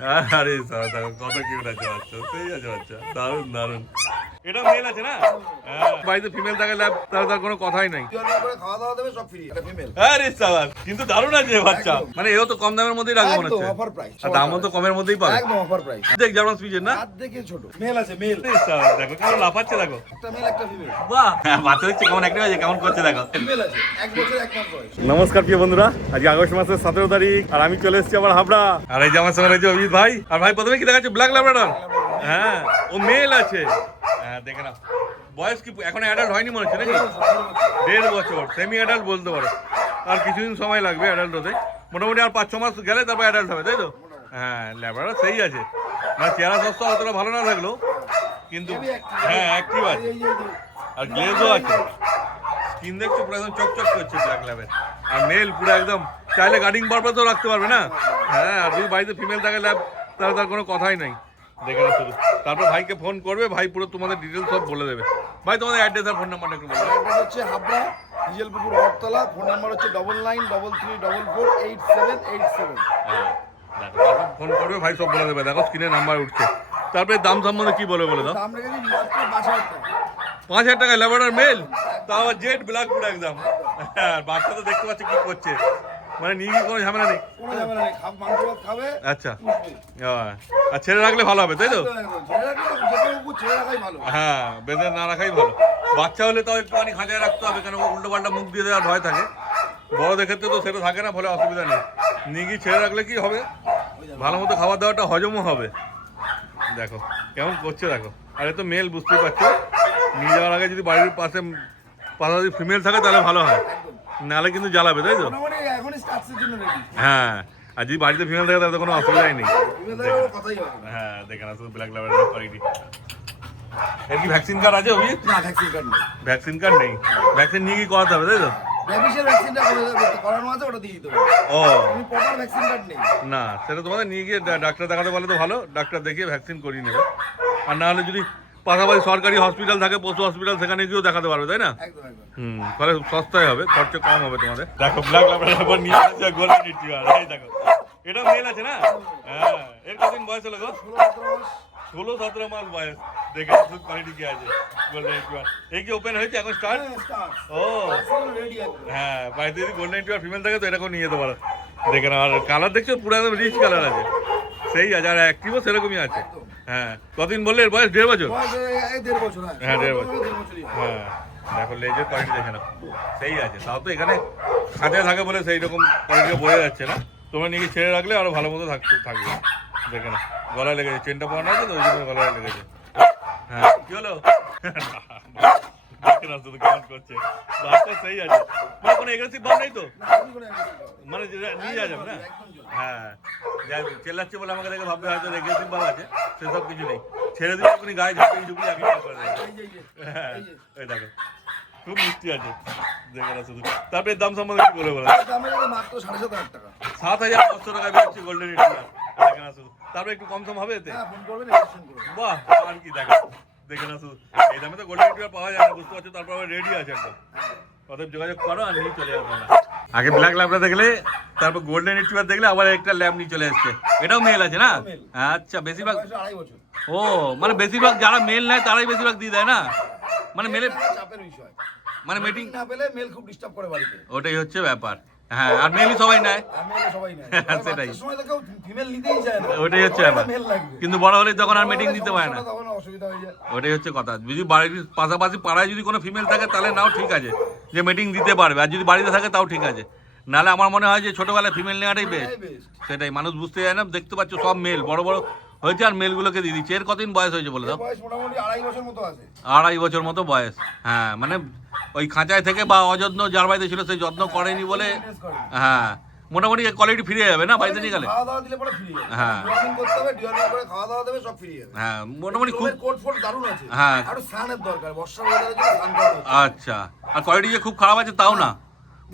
আরে কত কিউট আছে বাচ্চা, সেই আছে বাচ্চা, দারুন দারুন। এটা মেল আছে না? বাড়িতে ফিমেল থাকে ল্যাব, তার কোনো কথাই নাই। খাওয়া দাওয়া দেবে সব ফ্রি, এটা ফিমেল। আরে সাবাস, কিন্তু দারুণ আছে বাচ্চা। মানে এও তো কম দামের মধ্যেই রাখবো মনে হচ্ছে। অফার প্রাইস, আর দামও তো কমের মধ্যেই পাবে। একদম অফার প্রাইস। দেখ জার্মান স্পিচের না? হাত দেখে ছোট মেল আছে, মেল। দেখো কেমন লাফাচ্ছে, দেখো একটা মেল একটা ফিমেল। বাহ, বাচ্চা দেখছি কেমন অ্যাক্টিভ আছে, কেমন করছে দেখো। ফিমেল আছে 1 বছর 1 মাস বয়স। নমস্কার প্রিয় বন্ধুরা, আজকে আগস্ট মাসের 17 তারিখ আর আমি চলে এসেছি আবার হাবড়া। আর এই যে আমার সঙ্গে রয়েছে অভিজিৎ ভাই। আর ভাই প্রথমে কি দেখাচ্ছে? Black Labrador. হ্যাঁ, ও মেল আছে। হ্যাঁ দেখে নাও। বয়স কি এখন অ্যাডাল্ট হয়নি মনে হচ্ছে নাকি? 1.5 বছর, সেমি অ্যাডাল্ট বলতে পারো। আর কিছুদিন সময় লাগবে অ্যাডাল্ট হতে, মোটামুটি আর 5-6 মাস গেলে তারপর অ্যাডাল্ট হবে, তাই তো? হ্যাঁ, ল্যাব্রাডর সেই আছে। মানে চেহারা সস্তা অতটা ভালো না লাগলো, কিন্তু হ্যাঁ অ্যাক্টিভ আছে আর গ্লেজও আছে। স্কিন দেখছো পুরো একদম চকচক করছে ব্ল্যাক ল্যাবের। আর মেল পুরো একদম, চাইলে গার্ডিং পারপাসও রাখতে পারবে না। হ্যাঁ, আর যদি বাড়িতে ফিমেল থাকে ল্যাব, তাহলে তার কোনো কথাই নাই। দেখে না শুধু, তারপর ভাইকে ফোন করবে, ভাই পুরো তোমাদের ডিটেলস সব বলে দেবে। ভাই তোমাদের অ্যাড্রেস আর ফোন নাম্বারটা একটু বলো। অ্যাড্রেস হচ্ছে হাবড়া ডিজেলপুকুর হরতলা, ফোন নাম্বার হচ্ছে 9933448787। হ্যাঁ দেখো, তারপর ফোন করবে, ভাই সব বলে দেবে। দেখো স্ক্রিনে নাম্বার উঠছে। তারপরে দাম সম্বন্ধে কি বলে বলে দাও। দাম রেখেছি মাত্র 5000 টাকা। 5000 টাকায় ল্যাব্রাডর মেল, তাও আবার জেড ব্ল্যাক পুরো একদম। হ্যাঁ, বাচ্চা তো দেখতে পাচ্ছ কি করছে, মানে নিয়ে গিয়ে কোনো ঝামেলা নেই। কোনো ঝামেলা নেই, মাংস ভাত খাবে। আচ্ছা, আর ছেড়ে রাখলে ভালো হবে, তাই তো? ছেড়ে রাখলে তো যে কোনো কুকুর ছেড়ে রাখাই ভালো। হ্যাঁ, বেঁধে না রাখাই ভালো। বাচ্চা হলে তাও একটুখানি খাঁচায় রাখতে হবে, কেন উল্টো পাল্টা মুখ দিয়ে দেওয়ার ভয় থাকে। বড়দের ক্ষেত্রে তো সেটা থাকে না, ফলে অসুবিধা নেই। নিয়ে গিয়ে ছেড়ে রাখলে কি হবে, ভালো মতো খাবার দাবারটা হজমও হবে। দেখো কেমন করছে, দেখো। আর এ তো মেল, বুঝতেই পারছো। নিয়ে যাওয়ার আগে যদি বাড়ির পাশাপাশি ফিমেল থাকে তাহলে ভালো হয়, নাহলে কিন্তু জ্বালাবে, তাই তো? মোটামুটি এখনই স্টার্টসের জন্য রেডি। হ্যাঁ, আর যদি বাড়িতে ফিমেল থাকে তাহলে তো কোনো অসুবিধাই নেই। ফিমেল থাকলে কোনো কথাই হবে না। হ্যাঁ দেখে না, শুধু ব্ল্যাক ল্যাব্রাডর কোয়ালিটি। এর কি ভ্যাকসিন কার্ড আছে অভিজিৎ? না, ভ্যাকসিন কার্ড নেই। ভ্যাকসিন কার্ড নেই, ভ্যাকসিন নিয়ে কি করাতে হবে, তাই তো? র্যাবিসের ভ্যাকসিনটা করানো আছে, ওটা দিয়ে দিতে হবে। ও তুমি প্রপার ভ্যাকসিন কার্ড নেই। না, সেটা তোমাদের নিয়ে গিয়ে ডাক্তার দেখাতে পারলে তো ভালো, ডাক্তার দেখিয়ে ভ্যাকসিন করিয়ে নেবে। আর না হলে যদি পাশাপাশি সরকারি হসপিটাল থাকে, পশু হসপিটাল, সেখানে গিয়েও দেখাতে পারবে, তাই না? একদম একদম। ফলে সস্তায় হবে, খরচা কম হবে তোমাদের। দেখো ব্ল্যাক ল্যাব্রাডর নিয়ে আসছে গোল্ডেন রিট্রিভার। এই দেখো, এটা মেল আছে না? হ্যাঁ, এর কতদিন বয়স হলো গো? 16-17 মাস। 16-17 মাস বয়স। দেখে শুধু কোয়ালিটি কি আছে গোল্ডেন রিট্রিভার। এই কি ওপেন হয়েছে এখন স্টার্ট? ও রেডি একদম। হ্যাঁ, বাড়িতে যদি গোল্ডেন রিট্রিভার ফিমেল থাকে তো এরকম নিয়ে যেতে পারো। দেখে না, আর কালার দেখছো পুরো একদম রিচ কালার আছে, সেই আছে। আর অ্যাক্টিভও সেরকমই আছে। হ্যাঁ, কতদিন বললে এর বয়স? 1.5 বছর। বয়স এই 1.5 বছর। হ্যাঁ, 1.5 বছর। 1.5 বছরই হয়। হ্যাঁ দেখো, লেজের কোয়ালিটি দেখে নাও, সেই আছে। তাও তো এখানে খাঁচায় থাকে বলে সেই রকম কোয়ালিটি বোঝা যাচ্ছে না। তোমরা নিয়ে ছেড়ে রাখলে আরো ভালো মতো থাকবে। দেখে না, গলায় লেগেছে, চেনটা পরানো আছে তো ওই জন্য গলায় লেগেছে। হ্যাঁ, কি হলো? দেখে না শুধু কেমন করছে, বাচ্চা সেই আছে। মানে কোনো এগ্রেসিভ ভাব নেই তো, মানে নিয়ে যাওয়া যাবে না? হ্যাঁ, যাই চেল্লাচ্ছে বলে আমাকে দেখে ভাববে হয়তো এগ্রেসিভ ভাব আছে, সেসব কিছু নেই। ছেড়ে দিলে আপনি গায়ে ঝুঁকি আগে করে দেবে। হ্যাঁ, এই দেখো খুব মিষ্টি আছে, দেখে না শুধু। তারপরে দাম সম্বন্ধে কি বলে বলো? দামে যদি মাত্র 7,500 টাকা। 7,500 টাকায় বেরোচ্ছে গোল্ডেন রিট্রিভার। দেখে না শুধু, তারপরে একটু কম সম হবে এতে? হ্যাঁ, ফোন করবেন, রেজিস্ট্রেশন করবেন। বাহ, আর কি দেখো, দেখে না শুধু। এই দামে তো গোল্ডেন রিট্রিভার পাওয়া যায় না, বুঝতে পারছো। তারপর রেডি আছে একদম, অতএব যোগাযোগ করো আর নিয়ে চলে যাবো না। আগে ব্ল্যাক ল্যাবটা দেখলে, তারপর গোল্ডেন রিট্রিভার দেখলে, আবার একটা ল্যাব নিয়ে চলে এসছে। এটাও মেল আছে না? আচ্ছা, বেশিরভাগ। বয়স 2.5 বছর। ও মানে বেশিরভাগ যারা মেল নেয় তারাই বেশিরভাগ দিয়ে দেয় না, মানে মেলে, চাপের বিষয়। মানে মিটিং না পেলে মেল খুব ডিস্টার্ব করে বাড়িতে। ওটাই হচ্ছে ব্যাপার। হ্যাঁ, আর মেলই সবাই নেয়, মেলে সবাই নেয়। সেটাই। বাচ্চার সময় তো কেউ ফিমেল নিতেই চায় না। ওটাই হচ্ছে ব্যাপার। মেল লাগবে। কিন্তু বড় হলে তখন আর মিটিং দিতে পারে না, তখন অসুবিধা হয়ে যায়। ওটাই হচ্ছে কথা। যদি বাড়ির পাশাপাশি পাড়ায় যদি কোনো ফিমেল থাকে তাহলে নাও ঠিক আছে, যে মিটিং দিতে পারবে। আর যদি বাড়িতে থাকে তাও ঠিক আছে, নাহলে আমার মনে হয় যে ছোটবেলায় ফিমেল নেওয়াটাই বেস্ট। সেটাই, মানুষ বুঝতে যায় না। দেখতে পাচ্ছ সব মেল বড় বড় হয়েছে আর মেলগুলোকে দিয়ে দিচ্ছে। এর কতদিন বয়স হয়েছে বলে দাও? বয়স মোটামুটি 2.5 বছর মতো আছে। 2.5 বছর মতো বয়স। হ্যাঁ, মানে ওই খাঁচায় থেকে বা অযত্ন যার বাড়িতে ছিল সেই যত্ন করেনি বলে। হ্যাঁ, মোটামুটি কোয়ালিটি ফিরে যাবে না বাড়িতে নিয়ে গেলে? খাওয়া দাওয়া দিলে পরে ফ্রি যাবে। হ্যাঁ, ডিওয়ার্মিং করতে হবে, ডিওয়ার্মিং করে খাওয়া দাওয়া দেবে, সব ফ্রি যাবে। হ্যাঁ, মোটামুটি খুব। কোট ফোট দারুণ আছে। হ্যাঁ, আর সানের দরকার, বর্ষার ওয়েদারে জন্য সান করা দরকার। আচ্ছা, আর কোয়ালিটি যে খুব খারাপ আছে তাও না,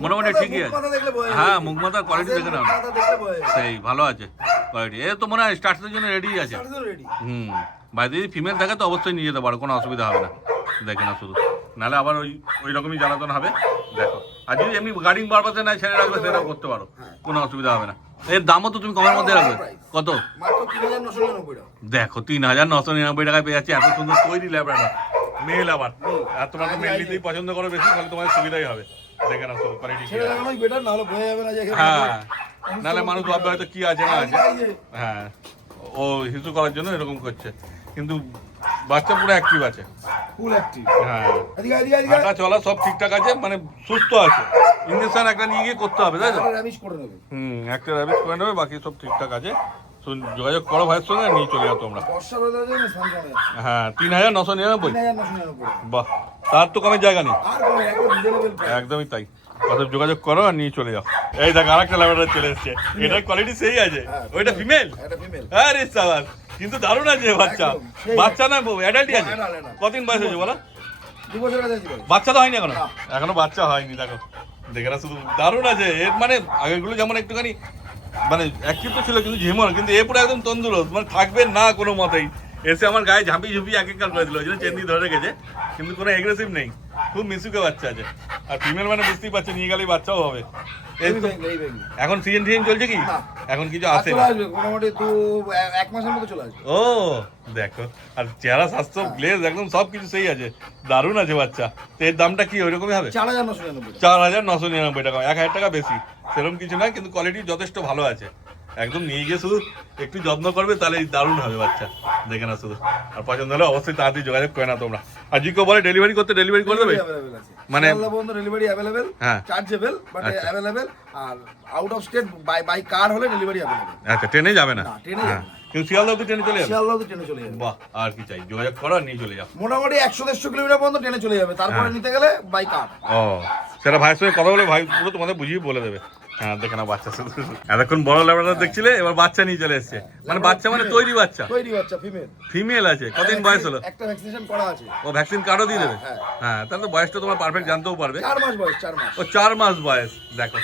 মোটামুটি ঠিকই আছে। মুখ মাথা দেখলে বোঝা যায়। হ্যাঁ, মুখ মাথার কোয়ালিটি দেখে নাও, মুখ মাথা দেখলে বোঝা যায়। সেই ভালো আছে কোয়ালিটি। এ তো মনে হয় স্টার্টের জন্য রেডি আছে। সার্ভিসও রেডি। বাড়িতে যদি ফিমেল থাকে তো অবশ্যই নিয়ে যেতে পারো, কোনো অসুবিধা হবে না। দেখে না শুধু, নাহলে আবার ওই রকমই জ্বালাতন হবে। দেখো, আর যদি এমনি গার্ডিং পারপাসে নাই ছেড়ে রাখবে, সেটাও করতে পারো, কোনো অসুবিধা হবে না। এর দামও তো তুমি কমের মধ্যে রাখবে। কত? মাত্র 3999 টাকা। দেখো 3999 টাকায় পেয়ে যাচ্ছে এত সুন্দর তৈরি ল্যাবরাডর, মেল আবার। আর তোমরা তো মেল নিতেই পছন্দ করো বেশি, তাহলে তোমাদের সুবিধাই হবে। দেখে না শুধু কোয়ালিটি। ছেড়ে লাগানোই বেটার, নাহলে বোঝা যাবে না যে এখানে হ্যাঁ, নাহলে মানুষ ভাববে হয়তো কি আছে না আছে। হ্যাঁ, ও হিসু করার জন্য এরকম করছে, কিন্তু বাচ্চা পুরো অ্যাক্টিভ আছে। Full active. হ্যাঁ, এদিকে এদিকে এদিকে হাঁটা চলা সব ঠিকঠাক আছে, মানে সুস্থ আছে। ইঞ্জেকশন একটা নিয়ে গিয়ে করতে হবে, তাই তো? র্যাবিশ করে নেবে। একটা র্যাবিস করে নেবে, বাকি সব ঠিকঠাক আছে। যোগাযোগ করো ভাইয়ের সঙ্গে, নিয়ে চলে যাও তোমরা। বর্ষা বেলার জন্য সানজানে হ্যাঁ, 3999। 3999। বাহ, তার তো কমের জায়গা নেই। আর কোনো একদম রিজনেবল প্রাইস। একদমই তাই। অতএব যোগাযোগ করো আর নিয়ে চলে যাও। এই দেখ আরেকটা ল্যাবরেটরি চলে এসেছে, এটার কোয়ালিটি সেই আছে। ওইটা ফিমেল? এটা ফিমেল। আরে সাবাস, কিন্তু দারুণ আছে বাচ্চা। একদম, সেই বাচ্চা না অ্যাডাল্টই আছে? adult। কতদিন বয়স হয়েছে বলো? 2 বছর কাছে ছিল। বাচ্চা তো হয়নি এখনো? না। এখনো বাচ্চা হয়নি। দেখো দেখে না শুধু, দারুণ আছে। এর মানে আগেরগুলো যেমন একটুখানি মানে অ্যাক্টিভ তো ছিল, কিন্তু ঝিমন, কিন্তু এ পুরো একদম তন্দুরস্ত, মানে থাকবে না কোনো মতেই। এসে আমার গায়ে ঝাঁপি ঝুপি এক কাল করে দিল, ওই জন্য চেন্দি ধরে রেখেছে, কিন্তু কোনো এগ্রেসিভ নেই। খুব মিশুকে বাচ্চা আছে। আর ফিমেল মানে বুঝতেই পারছে, নিয়ে গেলেই বাচ্চাও হবে। এই তো এখন সিজন টিজন চলছে কি? না। এখন কিছু আর আসে চলে না। আসবে মোটামুটি 1 মাসের মধ্যে চলে আসবে। ও দেখো, আর চেহারা স্বাস্থ্য গ্লেজ একদম সব কিছু সেই আছে, দারুণ আছে বাচ্চা। তো এর দামটা কি ওইরকমই হবে? 4999 টাকা। 4999 টাকা, 1000 টাকা বেশি সেরকম কিছু না, কিন্তু কোয়ালিটি যথেষ্ট ভালো আছে। একদম নিয়ে গিয়ে শুধু একটু যত্ন করবে, তাহলে দারুণ হবে বাচ্চা। দেখে না শুধু। আর পছন্দ হলে অবশ্যই তাড়াতাড়ি যোগাযোগ করে না তোমরা। আর জিকো বলে ডেলিভারি করতে, ডেলিভারি করে দেবে? Available আছে। মানে শিয়ালদা পর্যন্ত ডেলিভারি अवेलेबल, হ্যাঁ। চার্জেবল বাট আচ্ছা। अवेलेबल। আর out of state by car হলে ডেলিভারি अवेलेबल। আচ্ছা, ট্রেনে যাবে না? না, ট্রেনে হ্যাঁ, যাবে না। কিন্তু শিয়ালদা অব্দি ট্রেনে চলে যাবে? শিয়ালদা তো ট্রেনে চলে যাবে। বাহ, আর কি চাই? যোগাযোগ করো আর নিয়ে চলে যাও। মোটামুটি 100-150 কিলোমিটার পর্যন্ত ট্রেনে চলে যাবে, তারপরে হ্যাঁ। নিতে গেলে বাই কার। ও, সেটা ভাইয়ের সঙ্গে কথা বলে ভাই পুরো তোমাদের বুঝিয়ে বলে দেবে। হ্যাঁ, দেখে না বাচ্চা শুধু। এতক্ষণ বড় ল্যাবরেটরি দেখছিলে, এবার বাচ্চা নিয়ে চলে এসছে। মানে বাচ্চা মানে তৈরি বাচ্চা? তৈরি বাচ্চা ফিমেল। ফিমেল আছে? কতদিন বয়স হলো? একটা ভ্যাকসিনেশন করা আছে। ও ভ্যাকসিন কার্ডও দিয়ে দেবে? হ্যাঁ। হ্যাঁ, তাহলে তো বয়সটা তোমার পারফেক্ট জানতেও পারবে। 4 মাস বয়স, 4 মাস। ও 4 মাস বয়স। দেখো,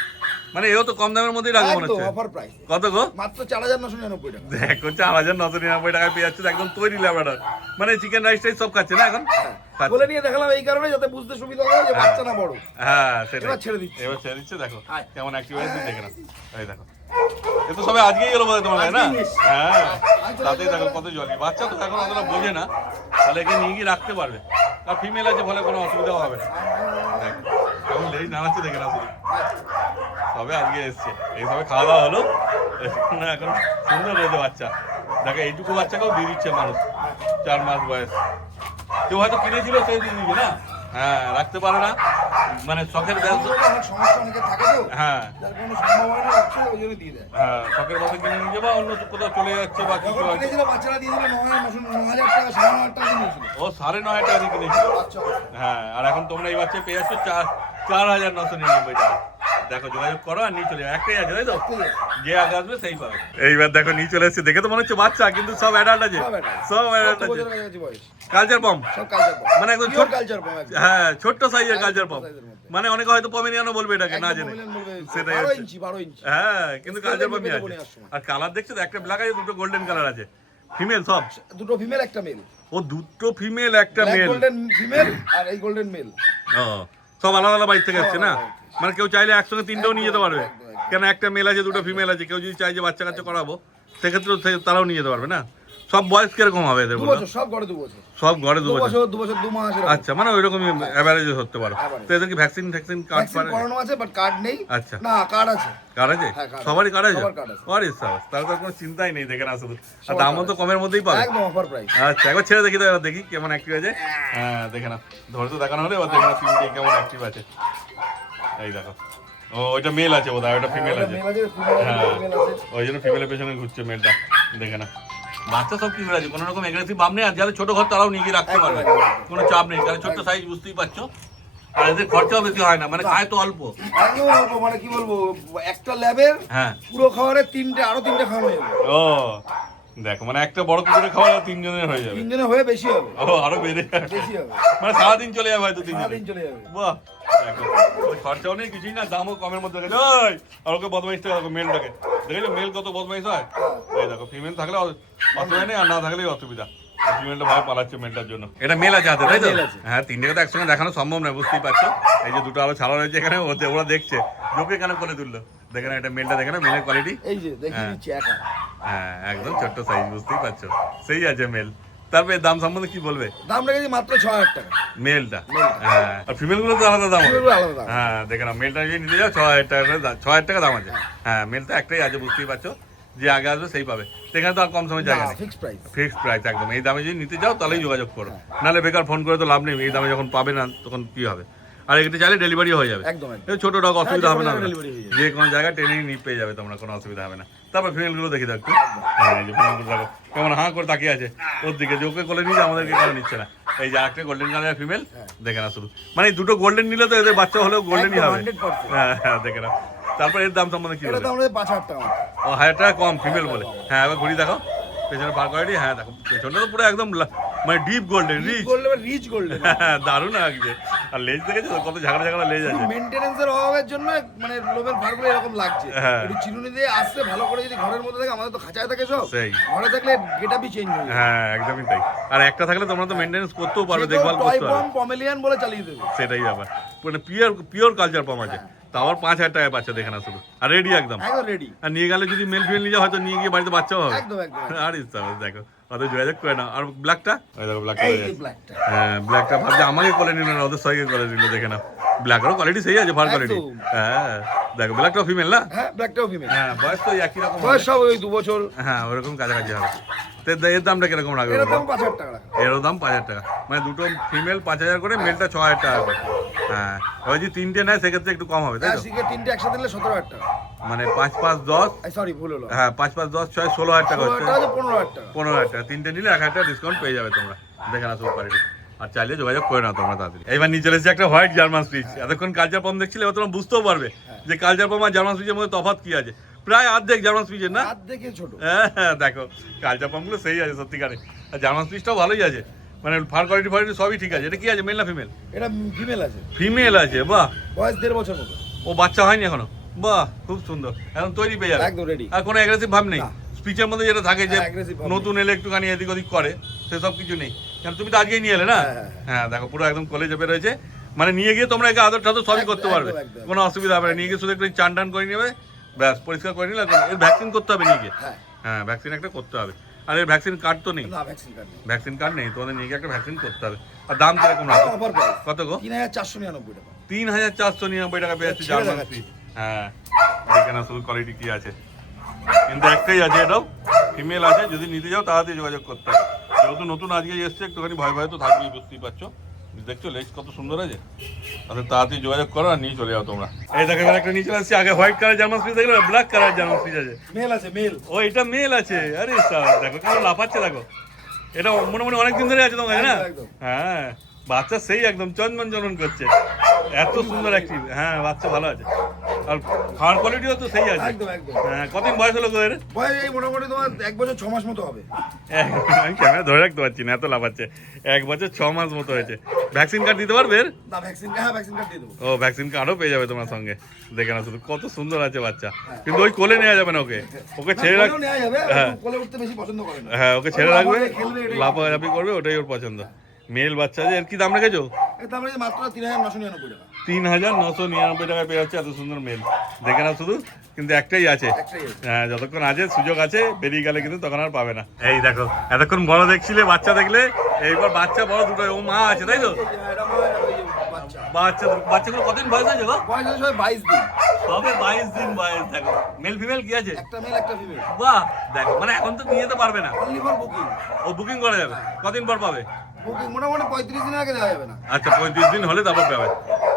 মানে এও তো কম দামের মধ্যেই রাখবো মনে একদম হচ্ছে। Offer price. কত গো? মাত্র 4999 টাকা। দেখো 4999 টাকায় পেয়ে যাচ্ছে একদম তৈরি ল্যাবরেটরি। মানে চিকেন রাইস টাইস সব খাচ্ছে না এখন? খাচ্ছে। বলে নিয়ে দেখালাম এই কারণে, যাতে বুঝতে সুবিধা হয় যে বাচ্চা না বড়। হ্যাঁ, সেটাই। এবার ছেড়ে দিচ্ছে। এবার ছেড়ে দিচ্ছে। দেখো আয়। কেমন অ্যাক্টিভ হয়েছে, দেখে না। এই দেখো, এ তো সবে আজকেই গেলো বোধহয় তোমার গায়ে, না? আজকেই এসছে। হ্যাঁ, তাতেই দেখো কত জলি। বাচ্চা তো এখন অতটা বোঝে না, তাহলে একে নিয়ে গিয়ে রাখতে পারবে। আর ফিমেল আছে বলে কোনো অসুবিধাও হবে না। দেখো কেমন লেজ নাড়াচ্ছে, দেখে না শুধু। সবে আজকে এসছে, এই সবে খাওয়া দাওয়া হলো, না এখন সুন্দর রয়েছে বাচ্চা। দেখো এইটুকু বাচ্চাকেও দিয়ে দিচ্ছে মানুষ, 4 মাস বয়স। কেউ হয়তো কিনেছিল, সেই দিয়ে দিবে না। হ্যাঁ, রাখতে পারে না, মানে শখের ব্যবসা। অনেক সমস্যা অনেকে থাকে তো, হ্যাঁ যার কোনো সম্ভাবনা রাখছে ওই জন্য দিয়ে দেয়। হ্যাঁ, শখের বসে কিনে নিয়ে যাবা, অন্য কোথাও চলে যাচ্ছে বা কিছু যখন আছে। কিনেছিল বাচ্চারা দিয়ে দিল 9,000 টাকা, 9,500 টাকা নিয়েছিল ও 9,500 টাকা দিয়ে কিনেছিল। বাচ্চা। হ্যাঁ, আর এখন তোমরা এই বাচ্চা পেয়ে যাচ্ছ 4,999 টাকা। দেখো যোগাযোগ করো আর নিয়ে চলে যাও। একটাই আছে, তাই তো? যে আগে আসবে সেই পাবে। এইবার দেখো নিয়ে চলে এসেছে, দেখে তো মনে হচ্ছে বাচ্চা, কিন্তু সব অ্যাডাল্ট আছে। সব adult। সব অ্যাডাল্ট 8 আছে। বছরের কাছাকাছি বয়স। কালচার পম? সব কালচার পম। মানে একদম Pure ছোট কালচার পম একদম। হ্যাঁ, ছোট্ট সাইজের একদম কালচার ছোট পম। size এর মধ্যে। মানে অনেকে হয়তো পমেরিয়ানও বলবে এটাকে, না একদম জেনে। বললেন বলবে, সেটাই 12 হচ্ছে। ইঞ্চি, 12 ইঞ্চি। হ্যাঁ, কিন্তু কালচার পমই দেখে আছে। বলে আসছো। আর কালার দেখছো তো, একটা ব্ল্যাক আছে, দুটো গোল্ডেন কালার আছে। ফিমেল সব? দুটো ফিমেল, একটা মেল। ও দুটো ফিমেল একটা ব্ল্যাক মেল। গোল্ডেন ফিমেল আর এই গোল্ডেন মেল। ও সব আলাদা আলাদা বাড়ি থেকে আসছে না? আলাদা আলাদা। মানে কেউ চাইলে একসঙ্গে তিনটেও নিয়ে যেতে পারবে? একদম, একদম। কেন একটা মেল আছে, দুটো ফিমেল আছে, কেউ যদি চাই যে বাচ্চা কাচ্চা করাবো, সেক্ষেত্রে তারাও নিয়ে যেতে পারবে না? সব বয়স কিরকম হবে এদের 2 বলো? বছর, সব গড়ে 2 বছর। সব ঘরে 2 2 বছর? বছর, 2 বছর, 2 মাস এরকম। আচ্ছা, মানে ওইরকমই অ্যাভারেজে ধরতে পারো। Average। তো এদের কি ভ্যাকসিন কার্ড ভ্যাকসিন পারে? করানো আছে বাট কার্ড নেই। আচ্ছা। না, কার্ড আছে। কার্ড আছে? হ্যাঁ, card সবারই কার্ড আছে? সবার card আছে। আরে সাবাস, তাহলে তো আর কোনো চিন্তাই নেই, দেখে না শুধু। আর সবার দামও card তো আছে। কমের মধ্যেই পাবে। একদম অফার প্রাইস। আচ্ছা, একবার ছেড়ে দেখি তো, এবার দেখি কেমন অ্যাক্টিভ আছে। হ্যাঁ, দেখে না, ধরে তো দেখানো হলে এবার দেখে না তিনটে কেমন অ্যাক্টিভ আছে। এই দেখো, ও ওইটা মেল আছে বোধহয়, ওটা ফিমেল আছে। মেল আছে, ফিমেল হ্যাঁ, আছে, ফিমেল আছে। ওই জন্য ফিমেলের পেছনে ঘুরছে মেলটা। দেখে না, বাচ্চা সব ফিমেল আছে, কোনো রকম এগ্রেসিভ ভাব নেই। আর যাদের ছোট ঘর তারাও নিয়ে গিয়ে রাখতে পারবে, কোনো চাপ নেই, কারণ ছোট্ট সাইজ বুঝতেই পারছো। আর এদের খরচাও বেশি হয় না, মানে খায় তো অল্প। একদম অল্প, মানে কি বলবো, একটা ল্যাবের হ্যাঁ, পুরো খাবারে আরো তিনটে খাওয়ানো যাবে। ও দেখো, মানে একটা বড় কুকুরে খাওয়া 3 জনের হয়ে যাবে। 3 জনে হয়ে বেশি হবে। ও আরো বেড়ে যাবে, বেশি হবে। মানে সারাদিন চলে যাবে হয়তো 3 সারাদিন জনে। চলে যাবে। বাহ, দেখো ওই খরচাও নেই, কিছুই না, দামও কমের মধ্যে রেখেছে। ওই আর ওকে বদমাইশটা দেখো, মেলটাকে দেখেছো, মেল কত বদমাইশ হয়। এই দেখো, ফিমেল থাকলে অসুবিধা নেই, আর না থাকলেই অসুবিধা। ফিমেলটা ভালো পালাচ্ছে মেলটার জন্য। এটা মেল আছে হাতে, তাই তো? মেল আছে। হ্যাঁ, তিনটে তো একসঙ্গে দেখানো সম্ভব নয়, বুঝতেই পারছো। এই যে দুটো আরো ছাড়া রয়েছে এখানে, ওরা দেখছে, লোকে কেন করে তুললো। দেখেন এটা মেলটা দেখেন মেলের কোয়ালিটি এই যে দেখিয়ে দিচ্ছি একা। হ্যাঁ একদম ছোট্ট সাইজ বুঝতেই পারছো সেই আছে মেল। তারপরে দাম সম্বন্ধে কি বলবে? দাম রেখেছি মাত্র 6000 টাকা মেলটা। হ্যাঁ আর ফিমেল গুলো তো আলাদা দাম হবে। এগুলো আলাদা দাম। হ্যাঁ দেখে না মেলটা যদি নিতে যাও 6000 টাকা করে 6000 টাকা দাম আছে। হ্যাঁ মেলটা একটাই আছে বুঝতেই পারছো, যে আগে আসবে সেই পাবে, সেখানে তো আর কম সময় জায়গা নেই, ফিক্স প্রাইস। ফিক্সড প্রাইস একদম। এই দামে যদি নিতে যাও তাহলেই যোগাযোগ করো, নাহলে বেকার ফোন করে তো লাভ নেই, এই দামে যখন পাবে না তখন কি হবে। আর এখানে চাইলে ডেলিভারি হয়ে যাবে, একদম একদম। এই ছোট ডগ অসুবিধা হবে না, যে কোনো delivery হয়ে যাবে। যে কোনো জায়গায় টেনে নিয়ে পেয়ে যাবে তোমরা, কোনো অসুবিধা হবে না। তারপর ফিমেলগুলো দেখি দেখো, হ্যাঁ এই যে ফিমেলগুলো দেখো কেমন হাঁ করে তাকিয়ে আছে ওর দিকে, যে ওকে কোলে নিয়ে আমাদেরকে কেন নিচ্ছে না। এই যে একটা গোল্ডেন কালারের ফিমেল দেখে না শুধু, মানে এই দুটো গোল্ডেন নিলে তো এদের বাচ্চা হলেও গোল্ডেনই হবে। 100%। হ্যাঁ হ্যাঁ দেখে না। তারপর এর দাম সম্বন্ধে কি এটা বলবে? দাম রেখেছি 5000 টাকা মাত্র। ও 1000 টাকা কম ফিমেল বলে। হ্যাঁ এবার ঘুরি দেখো পেছনে পার কোয়ালিটি, হ্যাঁ দেখো পেছনটা তো পুরো একদম মানে deep golden rich, golden rich golden. দারুণ লাগছে। আর লেজ দেখেছো তো কত ঝাগড়া ঝাগড়া লেজ আছে। মেইনটেনেন্সের অভাবের জন্য মানে লোমের ফারগুলো এরকম লাগছে। হ্যাঁ। একটু চিরুনি দিয়ে আসছে ভালো করে, যদি ঘরের মধ্যে থাকে, আমাদের তো খাঁচায় থাকে সব, সেই। ঘরে থাকলে গেটআপই চেঞ্জ হয়ে যায়। হ্যাঁ একদমই তাই। আর একটা থাকলে তোমরা তো মেইনটেনেন্স করতেও পারবে, দেখভাল টয় করতে পারবে, পম পমেলিয়ান বলে চালিয়ে দেবে। সেটাই ব্যাপার। মানে পিওর কালচার পাম আছে, তা আবার 5000 টাকায় বাচ্চা দেখে না শুধু, আর রেডি একদম। একদম রেডি। আর নিয়ে গেলে যদি মেল ফিমেল নিয়ে যাও হয়তো নিয়ে গিয়ে বাড়িতে বাচ্চাও হবে। একদম একদম। আর ইচ্ছা হবে দেখো, অত যোগাযোগ করে না। আর ব্ল্যাকটা ওই দেখো ব্ল্যাকটা, এই যে ব্ল্যাকটা। হ্যাঁ ব্ল্যাকটা ভাবছে আমাকে কোলে নিল না, ওদের সবাইকে কোলে নিল দেখে না। ব্ল্যাকেরও কোয়ালিটি সেই আছে, ভালো কোয়ালিটি। একদম। হ্যাঁ দেখো ব্ল্যাকটাও ফিমেল না? হ্যাঁ ব্ল্যাকটাও ফিমেল। হ্যাঁ বয়স তো একই রকম বয়স হবে। সব ওই 2 বছর। হ্যাঁ ওরকম কাছাকাছি হবে। তো এর দামটা কিরকম রাখবে? এর দাম 5000 টাকা রাখা। এরও দাম 5000 টাকা, মানে দুটো ফিমেল 5000 করে, মেলটা 6000 টাকা করে। হ্যাঁ ওই যে তিনটে নেয় সেক্ষেত্রে একটু কম হবে তাই তো? আজকে তিনটে একসাথে নিলে 17000 টাকা। মানে 5 5 10, সরি ভুল হলো। হ্যাঁ 5 5 10 6 16000 টাকা 16000 হচ্ছে। টাকা আছে 15000 টাকা। 15000 টাকা, তিনটে নিলে 1000 টাকা ডিসকাউন্ট পেয়ে যাবে তোমরা, দেখে না সব কোয়ালিটি। আর চাইলে যোগাযোগ করে নাও তোমরা তাড়াতাড়ি। এইবার নিয়ে চলে এসেছে একটা হোয়াইট জার্মান স্পিচ। এতক্ষণ কালচার পম দেখছিলে, এবার তোমরা বুঝতেও পারবে যে কালচার পম আর জার্মান স্পিচের মধ্যে তফাৎ কি আছে। প্রায় অর্ধেক জার্মান স্পিচের না? হাত দেখে ছোট। হ্যাঁ দেখো কালচার পাম্পগুলো সেই আছে সত্যিকারে, আর জার্মান স্পিচটাও ভালোই আছে, মানে ফার কোয়ালিটি ফার সবই ঠিক আছে। এটা কি আছে, মেল না ফিমেল? এটা ফিমেল আছে। ফিমেল আছে, বাহ। বয়স 1.5 বছর মতো। ও বাচ্চা হয়নি এখনো, বাহ খুব সুন্দর, এখন তৈরি পেয়ে যাবে একদম রেডি। আর কোনো অ্যাগ্রেসিভ ভাব নেই না। স্পিচের মধ্যে যেটা থাকে যে হ্যাঁ, aggressive ভাব নতুন এলে একটুখানি এদিক ওদিক করে, সেসব কিছু নেই। কারণ তুমি তো আজকেই নিয়ে এলে না? হ্যাঁ, হ্যাঁ দেখো পুরো একদম কলেজে চেপে রয়েছে, মানে নিয়ে গিয়ে তোমরা একে আদর টাদর সবই করতে পারবে, একদম, একদম। কোনো অসুবিধা হবে না। নিয়ে গিয়ে শুধু একটু চান টান করে নেবে, ব্যাস পরিষ্কার করে নিলে। এর ভ্যাকসিন করতে হবে নিয়ে গিয়ে, হ্যাঁ। হ্যাঁ ভ্যাকসিন একটা করতে হবে। আর এর ভ্যাকসিন কার্ড তো নেই, না ভ্যাকসিন কার্ড নেই। ভ্যাকসিন কার্ড নেই, তোমাদের নিয়ে গিয়ে একটা ভ্যাকসিন করতে হবে। আর দাম কিরকম রাখো? অফার প্রাইস কত গো? 3499 টাকা। 3499 টাকা পেয়ে যাচ্ছে ছেড়ে জার্মান দেখাচ্ছি। স্পিচ। হ্যাঁ দেখে না শুধু কোয়ালিটি কি আছে, কিন্তু একটাই আছে, এটাও ফিমেল আছে। যদি নিতে যাও তাড়াতাড়ি যোগাযোগ করতে হবে, যেহেতু নতুন আজকে এসছে একটুখানি ভয় ভয় তো থাকবেই, বুঝতেই পারছো। দেখছো লেজ কত সুন্দর আছে, তাদের তাড়াতাড়ি যোগাযোগ করো আর নিয়ে চলে যাও তোমরা। এই দেখো এবার একটা নিয়ে চলে আসছি, আগে হোয়াইট কালার জার্মান স্পিচ দেখলে, ব্ল্যাক কালার জার্মান স্পিচ আছে। মেল আছে মেল। ও এটা মেল আছে, আরে স্যার দেখো কেমন লাফাচ্ছে দেখো, এটা মনে মনে অনেকদিন ধরে আছে তোমার না? একদম, একদম। হ্যাঁ বাচ্চা সেই একদম চন্দন চন্দন করছে, এত সুন্দর অ্যাক্টিভ। হ্যাঁ বাচ্চা ভালো আছে, আর খাওয়ার কোয়ালিটিও তো সেই আছে। একদম একদম। হ্যাঁ কতদিন বয়স হলো তোদের? বয়স এই মোটামুটি তোমার 1 বছর 6 মাস মতো হবে। আমি ক্যামেরা ধরে রাখতে পারছি না, এত লাফাচ্ছে। 1 বছর 6 মাস মতো হয়েছে। ভ্যাকসিন কার্ড দিতে পারবে? না ভ্যাকসিন, হ্যাঁ ভ্যাকসিন কার্ড দিয়ে দেবো। ও ভ্যাকসিন কার্ডও পেয়ে যাবে তোমার সঙ্গে, দেখে না শুধু কত সুন্দর আছে বাচ্চা। কিন্তু ওই কোলে নেওয়া যাবে না, ওকে ওকে ছেড়ে রাখ। কোলেও নেওয়া যাবে, হ্যাঁ। কোলে উঠতে বেশি পছন্দ করে না। হ্যাঁ ওকে ছেড়ে ওই রাখবে, লাফাবে, খেলবে, এটাই লাফালাফি করবে, ওটাই ওর পছন্দ। মেল বাচ্চা আছে। এর কি দাম রেখেছো? এর দাম রয়েছে মাত্র 3999 টাকা। 3999 টাকায় পেয়ে যাচ্ছে এত সুন্দর মেল, দেখে না শুধু। কিন্তু একটাই আছে, একটাই আছে। হ্যাঁ যতক্ষণ আছে সুযোগ আছে, বেরিয়ে গেলে কিন্তু তখন আর পাবে না। এই দেখো এতক্ষণ বড় দেখছিলে, বাচ্চা দেখলে, এইবার বাচ্চা বড় দুটো। ও মা আছে তাই তো? এই যে এটা আমার ওই যে বাচ্চা। বাচ্চাগুলো কতদিন বয়স হয়েছে গো? বয়স হয়েছে সবাই 22 দিন। তবে 22 দিন বয়স। দেখো মেল ফিমেল কি আছে? একটা মেল একটা ফিমেল। বাহ দেখো, মানে এখন তো নিয়ে যেতে পারবে না, অনলি ফর বুকিং। ও বুকিং করা যাবে। কদিন পর পাবে? বুকিং মোটামুটি 35 দিনের আগে দেওয়া যাবে না। আচ্ছা 35 দিন হলে তারপর পাবে,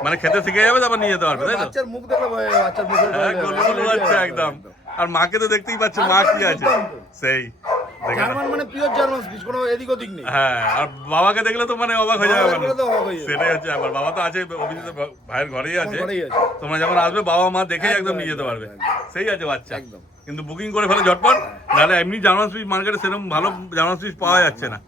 মানে খেতে শিখে যাবে, তারপর নিয়ে যেতে পারবে তাই তো? বাচ্চার মুখ দেখলে ভয় হবে, বাচ্চার মুখের হ্যাঁ গোলু গোলু বাচ্চা একদম। আর মাকে তো দেখতেই পাচ্ছ, মা কি আছে সেই, দেখে না? জার্মান মানে পিওর জার্মান স্পিচ, কোনো এদিক ওদিক নেই। হ্যাঁ আর বাবাকে দেখলে তো মানে অবাক হয়ে যাবে। বাবাকে দেখলে তো অবাক হয়ে যাবে। সেটাই হচ্ছে আমার বাবা তো আছে, অভিজিৎ ভাইয়ের ঘরেই আছে। ঘরেই আছে। তোমরা যখন আসবে বাবা মা দেখেই একদম একদম, নিয়ে যেতে পারবে, একদম। সেই আছে বাচ্চা। একদম। কিন্তু বুকিং করে ফেলে ঝটপট, নাহলে এমনি জার্মান স্পিচ মার্কেটে সেরকম ভালো জার্মান স্পিচ পাওয়া যাচ্ছে না।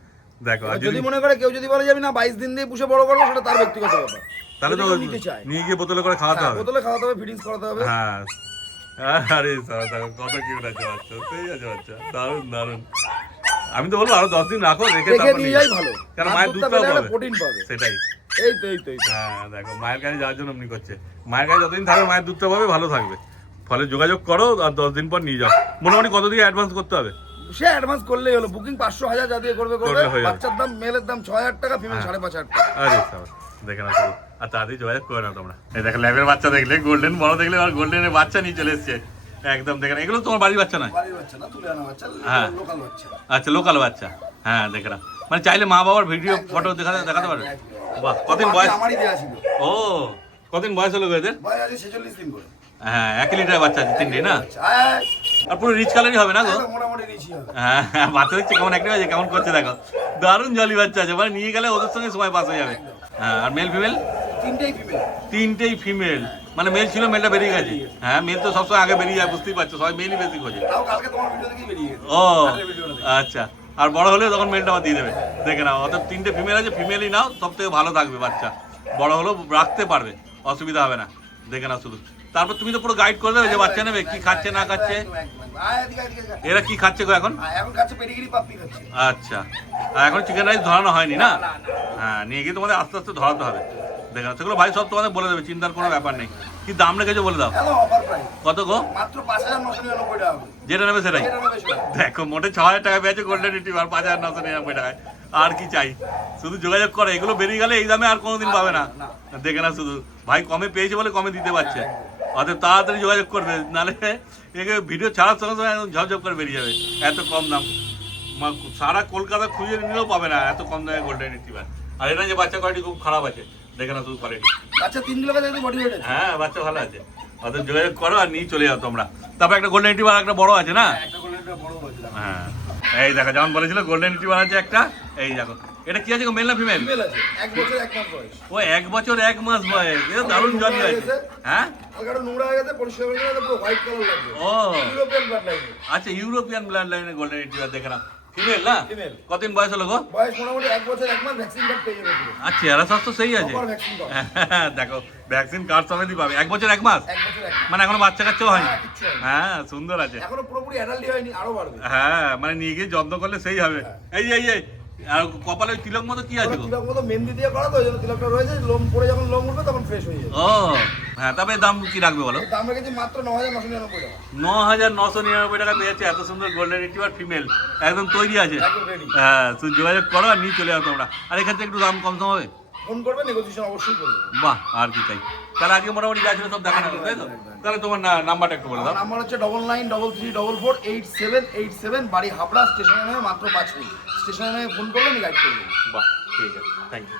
দেখো আর যদি যদি মনে করে কেউ যদি বলে যাবি না 22 দিন দিয়ে পুষে বড় করবো, সেটা তার ব্যক্তিগত ব্যাপার। তাহলে তো যদি কেউ নিতে চায়, নিয়ে গিয়ে বোতলে করে খাওয়াতে হ্যাঁ, হবে। বোতলে খাওয়াতে হবে, ফিটিংস করাতে হবে। হ্যাঁ আরে সারা দেখো কত কিউট আছে বাচ্চা, সেই আছে বাচ্চা, দারুণ দারুণ। আমি তো বলবো আরো 10 দিন রাখো, রেখে রেখে তারপর দিয়ে নিয়ে যাই যাও। ভালো, কারণ আর মায়ের দুধটা দুধটাও পেলে একটা পাবে, প্রোটিন পাবে। সেটাই। এই তো এই তো এই তো। হ্যাঁ দেখো মায়ের কাছে যাওয়ার জন্য এমনি করছে, মায়ের কাছে যতদিন থাকবে মায়ের দুধটা পাবে, ভালো থাকবে। ফলে যোগাযোগ করো আর 10 দিন পর নিয়ে যাও। মোটামুটি কত দিয়ে অ্যাডভান্স করতে হবে? সে অ্যাডভান্স করলেই হলো, বুকিং 500-1000 যা দিয়ে করবে করলে হয়ে যাবে। বাচ্চার দাম মেলের দাম 6000 টাকা, ফিমেল 5500 টাকা। আরে সাবাস, দেখে না শুধু। আর তাড়াতাড়ি যোগাযোগ করে নাও তোমরা। এই দেখো ল্যাবের বাচ্চা দেখলে, গোল্ডেন বড় দেখলে, আর গোল্ডেনের বাচ্চা নিয়ে চলে এসছে একদম। দেখে না, এগুলো তোমার বাড়ির বাচ্চা নয়? বাড়ির বাচ্চা না, তুলে আনা বাচ্চা, হ্যাঁ। লোকাল বাচ্চা। আচ্ছা, লোকাল বাচ্চা। হ্যাঁ, দেখে না, মানে চাইলে মা বাবার ভিডিও ফটো দেখাতে পারে। বাহ, কতদিন বয়স? আমারই দেয়া ছিল। ও, কতদিন বয়স হলো এদের? বয়স আছে 46 দিন করে। হ্যাঁ, 1 লিটার বাচ্চা আছে, 3 না? হ্যাঁ, আর পুরো রিচ কালারই হবে না গো? মোটামুটি নিচি হবে। হ্যাঁ, বাচ্চা দেখছি কেমন অ্যাক্টিভ আছে, কেমন করছে দেখো। দারুণ জলি বাচ্চা আছে, মানে নিয়ে গেলে ওদের সঙ্গে সময় পাস হয়ে যাবে। হ্যাঁ, আর মেল ফিমেল? তিনটেই ফিমেল। তিনটেই ফিমেল, মানে মেল ছিল, মেলটা বেরিয়ে গেছে। হ্যাঁ, মেল তো সবসময় আগে বেরিয়ে যায়, বুঝতেই পারছো, সবাই মেলই বেশি খোঁজে। তাও কালকে তোমার ভিডিও দেখেই বেরিয়ে গেছে। ও কালকের ভিডিওটা দেখে। আচ্ছা, আর বড় হলে তখন মেলটা আবার দিয়ে দেবে। দেখে নাও, অত 3টে ফিমেল আছে, ফিমেলই নাও, সব থেকে ভালো থাকবে বাচ্চা। বড় হলেও রাখতে পারবে, অসুবিধা হবে না। দেখে নাও শুধু। তারপর তুমি তো পুরো গাইড করে দেবে যে বাচ্চা নেবে কি খাচ্ছে না খাচ্ছে। একদম, একদম। আয়, এদিকে, এদিকে, এদিকে। এরা কি খাচ্ছে গো এখন? এখন খাচ্ছে পেডিগ্রি, পাপ্পি খাচ্ছে। আচ্ছা, আর এখন চিকেন রাইস ধরানো হয়নি না? না, না। হ্যাঁ, নিয়ে গিয়ে তোমাদের আস্তে আস্তে ধরাতে হবে। দেখে নাও, সেগুলো ভাই সব তোমাদের বলে দেবে, চিন্তার কোনো ব্যাপার নেই। কি দাম রেখেছো বলে দাও। একদম অফার প্রাইস। কত গো? মাত্র 5999 টাকা করে। যেটা নেবে সেটাই। এটা নেবে সেটা। দেখো, মোটে 6000 টাকা পেয়েছে গোল্ডেন রিট্রিভার, 5999 টাকায়। আর কি চাই, শুধু যোগাযোগ করে। এগুলো বেরিয়ে গেলে এই দামে আর কোনোদিন পাবে না। দেখে না শুধু, ভাই কমে পেয়েছে বলে কমে দিতে পারছে। অতএব তাড়াতাড়ি যোগাযোগ করবে, নাহলে একে ভিডিও ছাড়ার সঙ্গে সঙ্গে একদম ঝপঝপ করে বেরিয়ে যাবে। এত কম দাম সারা কলকাতা খুঁজে নিলেও পাবে না, এত কম দামে গোল্ডেন রিট্রিভার। আর এটা যে বাচ্চা কোয়ালিটি খুব খারাপ আছে, দেখে না শুধু কোয়ালিটি। আচ্ছা, 3 কিলো কাছে বডি ওয়েট আছে। হ্যাঁ, বাচ্চা ভালো আছে। অতএব যোগাযোগ করো আর নিয়ে চলে যাও তোমরা। তারপর একটা গোল্ডেন রিট্রিভার, একটা বড় আছে না? একটা করে একটা বড় হয়েছিল। হ্যাঁ, এই দেখো, যেমন বলেছিল গোল্ডেন রিট্রিভার আছে একটা। এই দেখো, এটা কি আছে গো, মেল না ফিমেল? ফিমেল আছে, 1 বছর 1 মাস বয়স। ও 1 বছর 1 মাস বয়স, এটা দারুণ জল আছে। হ্যাঁ, হালকা নোংরা হয়ে গেছে, পরিষ্কার করে গেলে পুরো হোয়াইট কালার লাগবে। ও ইউরোপিয়ান ব্লাড লাইন। আচ্ছা, ইউরোপিয়ান ব্লাড লাইনের গোল্ডেন রিট্রিভার। দেখে না, ফিমেল না? Female। কতদিন বয়স হলো গো? বয়স মোটামুটি 1 বছর 1 মাস, ভ্যাকসিন কার্ড পেয়ে যাবে পুরো। আর চেহারা স্বাস্থ্য সেই আছে। Proper vaccine card. দেখো, ভ্যাকসিন কার্ড সমেতই পাবে। 1 বছর 1 মাস, 1 বছর 1 মাস। মানে এখনো বাচ্চা কাচ্চাও হয়নি। হ্যাঁ, কিচ্ছু হয়নি। হ্যাঁ, সুন্দর আছে। এখনো পুরোপুরি অ্যাডাল্ট হয়নি, আরো বাড়বে। হ্যাঁ, মানে নিয়ে গিয়ে যত্ন করলে সেই হবে। এই এই এই, আর কপালে ওই তিলক মতো কি আছে গো? তিলক মতো মেহেন্দি দিয়ে করা তো, ওই জন্য তিলকটা রয়েছে, লোম পরে যখন লোম উঠবে তখন ফ্রেশ হয়ে যাবে। ও হ্যাঁ, তবে দাম কি রাখবে বলো? দাম রেখেছি মাত্র 9999 টাকা। 9999 টাকা পেয়েছে এত সুন্দর গোল্ডেন রিট্রিভার ফিমেল, একদম তৈরি আছে। একদম ready। হ্যাঁ, শুধু যোগাযোগ করো আর নিয়ে চলে যাও তোমরা। আর এখান থেকে একটু দাম কম সম হবে? ফোন করবে, নেগোসিয়েশন অবশ্যই করবে। বাহ, আর কি চাই। তাহলে আজকে মোটামুটি যা ছিল সব দেখানো গেল, তাই তো? তাহলে তোমার নাম্বারটা একটু বলে দাও। নাম্বার হচ্ছে 9933448787, বাড়ি হাবড়া, স্টেশনে নেমে মাত্র 5 মিনিট। স্টেশনে নেমে ফোন করলে আমি গাইড করবো। বাহ, ঠিক আছে, থ্যাংক ইউ।